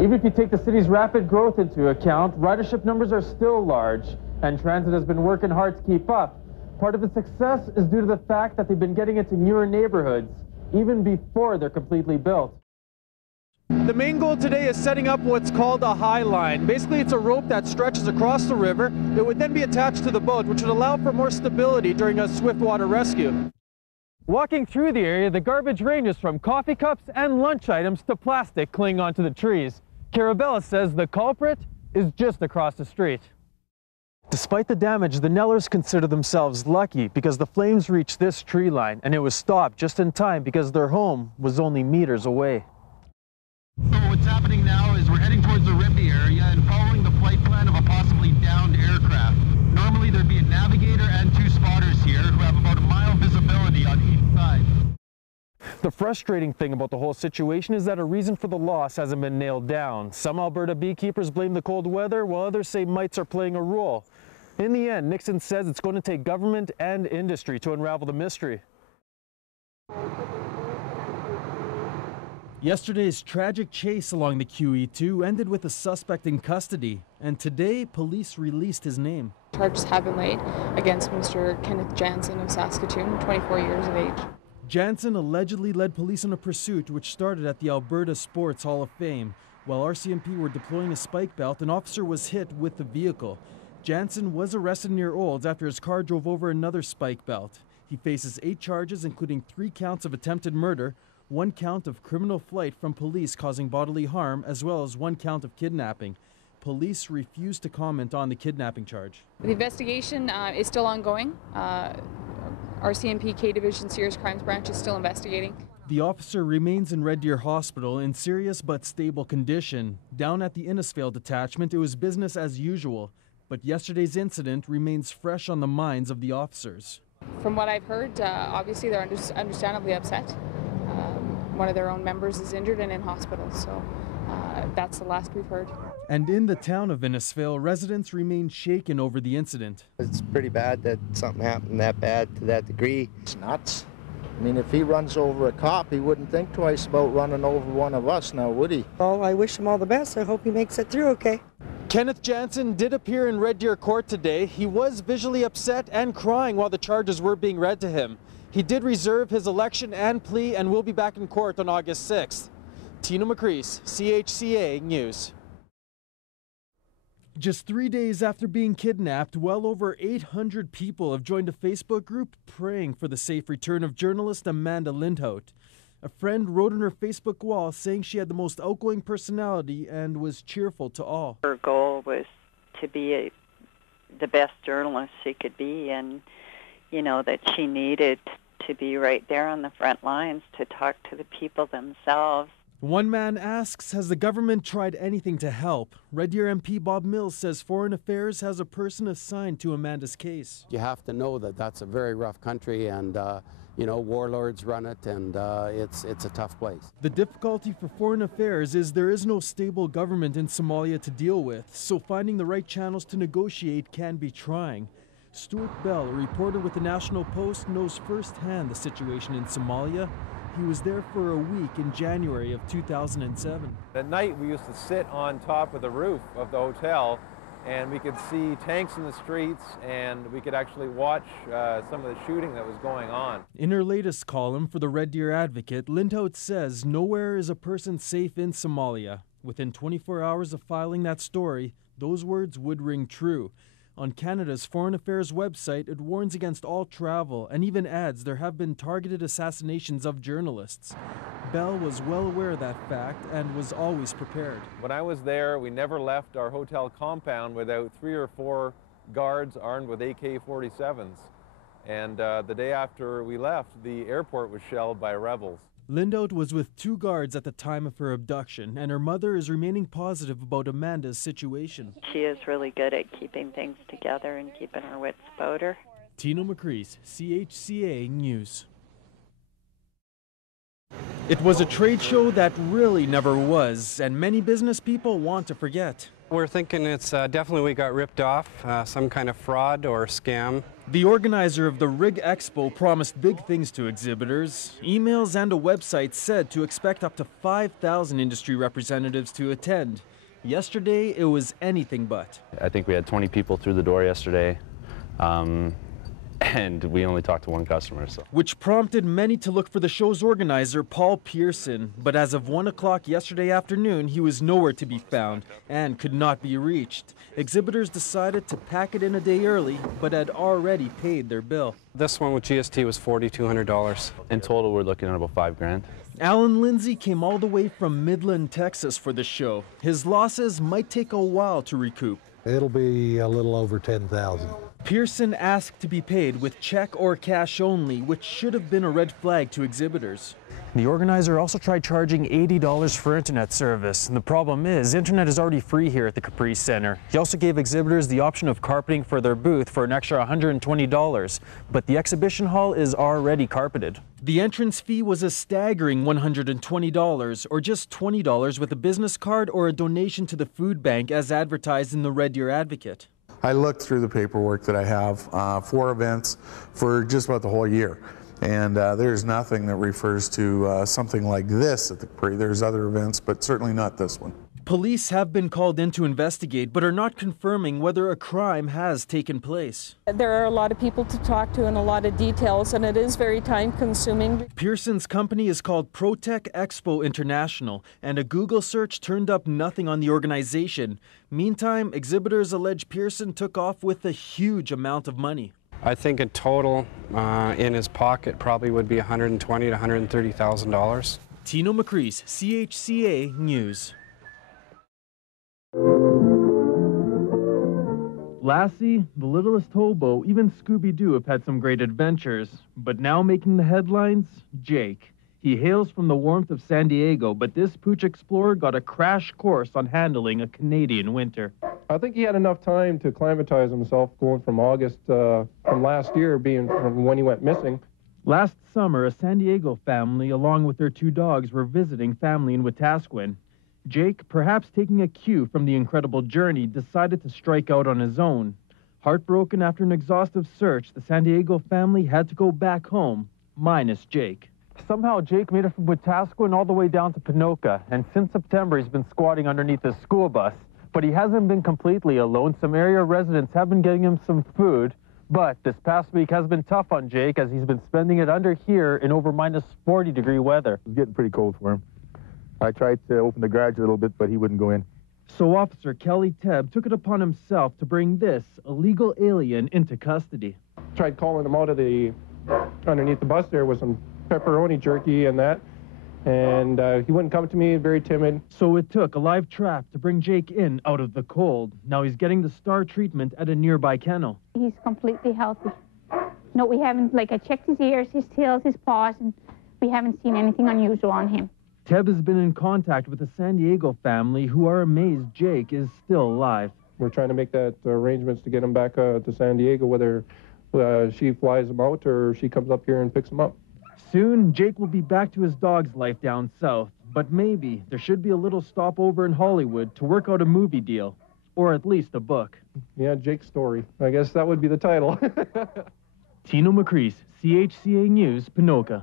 Even if you take the city's rapid growth into account, ridership numbers are still large, and transit has been working hard to keep up. Part of its success is due to the fact that they've been getting into newer neighborhoods, even before they're completely built. The main goal today is setting up what's called a high line. Basically, it's a rope that stretches across the river. It would then be attached to the boat, which would allow for more stability during a swift water rescue. Walking through the area, the garbage ranges from coffee cups and lunch items to plastic clinging onto the trees. Carabella says the culprit is just across the street. Despite the damage, the Nellers consider themselves lucky because the flames reached this tree line, and it was stopped just in time because their home was only meters away. So what's happening now is we're heading towards the Rimbey area and following the flight plan of a possibly downed aircraft. Normally there'd be a navigator and 2 spotters here who have about a mile visibility on each side. The frustrating thing about the whole situation is that a reason for the loss hasn't been nailed down. Some Alberta beekeepers blame the cold weather, while others say mites are playing a role. In the end, Nixon says it's going to take government and industry to unravel the mystery. Yesterday's tragic chase along the QE2 ended with a suspect in custody, and today police released his name. Charges have been laid against Mr. Kenneth Jansen of Saskatoon, 24 years of age. Jansen allegedly led police in a pursuit which started at the Alberta Sports Hall of Fame. While RCMP were deploying a spike belt, an officer was hit with the vehicle. Jansen was arrested near Olds after his car drove over another spike belt. He faces 8 charges, including 3 counts of attempted murder, 1 count of criminal flight from police causing bodily harm, as well as 1 count of kidnapping. Police refused to comment on the kidnapping charge. The investigation is still ongoing. RCMP K Division Serious Crimes Branch is still investigating. The officer remains in Red Deer Hospital in serious but stable condition. Down at the Innisfail detachment, it was business as usual, but yesterday's incident remains fresh on the minds of the officers. From what I've heard, obviously they're understandably upset. One of their own members is injured and in hospital, so that's the last we've heard. And in the town of Innisfail, residents remain shaken over the incident. It's pretty bad that something happened that bad to that degree. It's nuts. I mean, if he runs over a cop, he wouldn't think twice about running over one of us now, would he? Well, I wish him all the best. I hope he makes it through okay. Kenneth Jansen did appear in Red Deer Court today. He was visually upset and crying while the charges were being read to him. He did reserve his election and plea and will be back in court on August 6th. Tino Makris, CHCA News. Just 3 days after being kidnapped, well over 800 people have joined a Facebook group praying for the safe return of journalist Amanda Lindhout. A friend wrote on her Facebook wall saying she had the most outgoing personality and was cheerful to all. Her goal was to be the best journalist she could be, and you know that she needed to be right there on the front lines to talk to the people themselves. One man asks, has the government tried anything to help? Red Deer MP Bob Mills says Foreign Affairs has a person assigned to Amanda's case. You have to know that that's a very rough country, and you know, warlords run it, and it's a tough place. The difficulty for Foreign Affairs is there is no stable government in Somalia to deal with, so finding the right channels to negotiate can be trying. Stuart Bell, a reporter with the National Post, knows firsthand the situation in Somalia. He was there for a week in January of 2007. At night we used to sit on top of the roof of the hotel, and we could see tanks in the streets, and we could actually watch some of the shooting that was going on. In her latest column for the Red Deer Advocate, Lindhout says nowhere is a person safe in Somalia. Within 24 hours of filing that story, those words would ring true. On Canada's Foreign Affairs website, it warns against all travel and even adds there have been targeted assassinations of journalists. Bell was well aware of that fact and was always prepared. When I was there, we never left our hotel compound without 3 or 4 guards armed with AK-47s. And the day after we left, the airport was shelled by rebels. Lindhout was with 2 guards at the time of her abduction, and her mother is remaining positive about Amanda's situation. She is really good at keeping things together and keeping her wits about her. Tino Makris, CHCA News. It was a trade show that really never was, and many business people want to forget. We're thinking it's definitely we got ripped off, some kind of fraud or scam. The organizer of the Rig Expo promised big things to exhibitors. Emails and a website said to expect up to 5,000 industry representatives to attend. Yesterday, it was anything but. I think we had 20 people through the door yesterday, and we only talked to one customer. So. Which prompted many to look for the show's organizer, Paul Pearson. But as of 1 o'clock yesterday afternoon, he was nowhere to be found and could not be reached. Exhibitors decided to pack it in a day early, but had already paid their bill. This one with GST was $4,200. In total, we're looking at about $5,000. Alan Lindsay came all the way from Midland, Texas for the show. His losses might take a while to recoup. It'll be a little over $10,000. Pearson asked to be paid with check or cash only, which should have been a red flag to exhibitors. The organizer also tried charging $80 for internet service. And the problem is, internet is already free here at the Caprice Center. He also gave exhibitors the option of carpeting for their booth for an extra $120, but the exhibition hall is already carpeted. The entrance fee was a staggering $120, or just $20 with a business card or a donation to the food bank as advertised in the Red Deer Advocate. I looked through the paperwork that I have for events for just about the whole year. And there's nothing that refers to something like this at the Capri. There's other events, but certainly not this one. Police have been called in to investigate, but are not confirming whether a crime has taken place. There are a lot of people to talk to and a lot of details, and it is very time-consuming. Pearson's company is called ProTech Expo International, and a Google search turned up nothing on the organization. Meantime, exhibitors allege Pearson took off with a huge amount of money. I think in total, in his pocket, probably would be $120,000 to $130,000. Tino Makris, CHCA News. Lassie, the littlest hobo, even Scooby-Doo have had some great adventures. But now making the headlines, Jake. He hails from the warmth of San Diego, but this pooch explorer got a crash course on handling a Canadian winter. I think he had enough time to acclimatize himself going from August, from last year, being from when he went missing. Last summer, a San Diego family, along with their 2 dogs, were visiting family in Wetaskiwin. Jake, perhaps taking a cue from the incredible journey, decided to strike out on his own. Heartbroken after an exhaustive search, the San Diego family had to go back home, minus Jake. Somehow Jake made it from Wetaskiwin all the way down to Ponoka, and since September he's been squatting underneath his school bus. But he hasn't been completely alone. Some area residents have been getting him some food, but this past week has been tough on Jake as he's been spending it under here in over minus 40-degree weather. It's getting pretty cold for him. I tried to open the garage a little bit, but he wouldn't go in. So Officer Kelly Tebb took it upon himself to bring this illegal alien into custody. Tried calling him out of the, underneath the bus there with some pepperoni jerky and that, and he wouldn't come to me, very timid. So it took a live trap to bring Jake in out of the cold. Now he's getting the STAR treatment at a nearby kennel. He's completely healthy. No, we haven't, I checked his ears, his tails, his paws, and we haven't seen anything unusual on him. Tebb has been in contact with the San Diego family, who are amazed Jake is still alive. We're trying to make that arrangements to get him back to San Diego, whether she flies him out or she comes up here and picks him up. Soon, Jake will be back to his dog's life down south, but maybe there should be a little stopover in Hollywood to work out a movie deal, or at least a book. Yeah, Jake's story. I guess that would be the title. Tino Makris, CHCA News, Ponoka.